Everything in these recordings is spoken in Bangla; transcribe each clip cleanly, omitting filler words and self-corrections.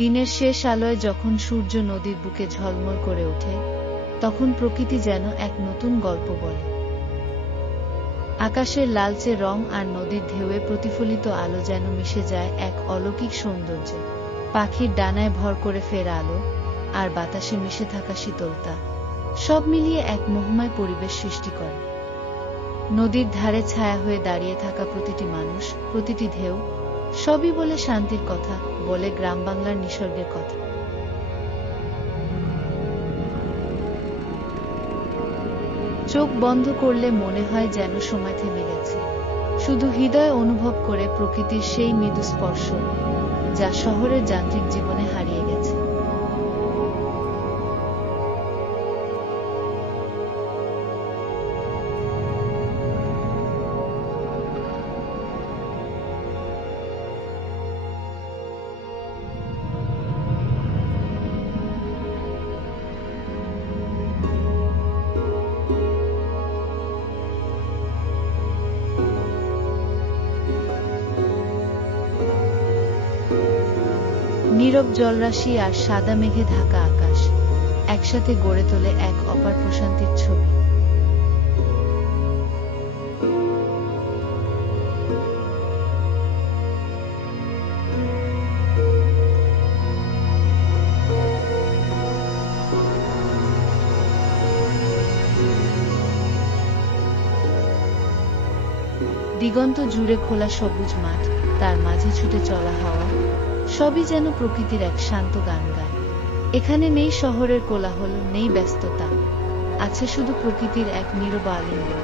দিনের শেষ আলোয় যখন সূর্য নদীর বুকে ঝলমল করে ওঠে, তখন প্রকৃতি যেন এক নতুন গল্প বলে। আকাশের লালচে রং আর নদীর ঢেউয়ে প্রতিফলিত আলো যেন মিশে যায় এক অলৌকিক সৌন্দর্যে। পাখির ডানায় ভর করে ফেরা আলো আর বাতাসে মিশে থাকা শীতলতা সব মিলিয়ে এক মোহময় পরিবেশ সৃষ্টি করে। নদীর ধারে ছায়া হয়ে দাঁড়িয়ে থাকা প্রতিটি মানুষ, প্রতিটি ঢেউ সবই বলে শান্তির কথা, বলে গ্রাম বাংলার নিসর্গের কথা। চোখ বন্ধ করলে মনে হয় যেন সময় থেমে গেছে। শুধু হৃদয় অনুভব করে প্রকৃতির সেই মৃদু স্পর্শ যা শহরের যান্ত্রিক জীবনে হারিয়ে গেছে। নীরব জলরাশি আর সাদা মেঘে ঢাকা আকাশ একসাথে গড়ে তোলে এক অপার প্রশান্তির ছবি। দিগন্ত জুড়ে খোলা সবুজ মাঠ, তার মাঝে ছুটে চলা হাওয়া, সবই যেন প্রকৃতির এক শান্ত গান গায়। এখানে নেই শহরের কোলাহল, নেই ব্যস্ততা, আছে শুধু প্রকৃতির এক নীরব আলিঙ্গন।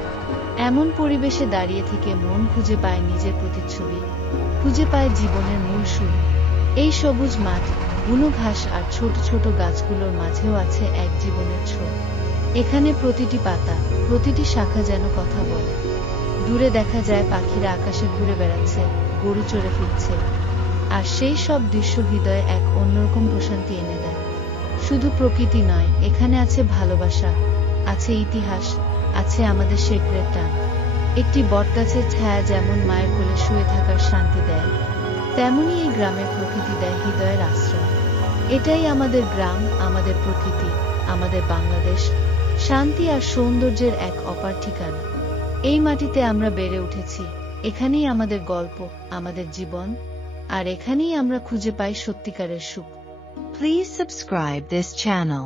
এমন পরিবেশে দাঁড়িয়ে থেকে মন খুঁজে পায় নিজের প্রতিচ্ছবি, খুঁজে পায় জীবনের মূল সুর। এই সবুজ মাঠ, বুনো ঘাস আর ছোট ছোট গাছগুলোর মাঝেও আছে এক জীবনের ছোঁয়া। এখানে প্রতিটি পাতা, প্রতিটি শাখা যেন কথা বলে। দূরে দেখা যায় পাখিরা আকাশে ঘুরে বেড়াচ্ছে, গরু চড়ে ফিরছে, আর সেই সব দৃশ্য হৃদয়ে এক অন্যরকম প্রশান্তি এনে দেয়। শুধু প্রকৃতি নয়, এখানে আছে ভালোবাসা, আছে ইতিহাস, আছে আমাদের শেকড়ের টান। একটি বটগাছের ছায়া যেমন মায়ের কোলে শুয়ে থাকার শান্তি দেয়, তেমনি এই গ্রামের প্রকৃতি দেয় হৃদয়ের আশ্রয়। এটাই আমাদের গ্রাম, আমাদের প্রকৃতি, আমাদের বাংলাদেশ, শান্তি আর সৌন্দর্যের এক অপার ঠিকানা। এই মাটিতে আমরা বেড়ে উঠেছি, এখানেই আমাদের গল্প, আমাদের জীবন, আর এখানেই আমরা খুঁজে পাই সত্যিকারের সুখ। Please subscribe this channel.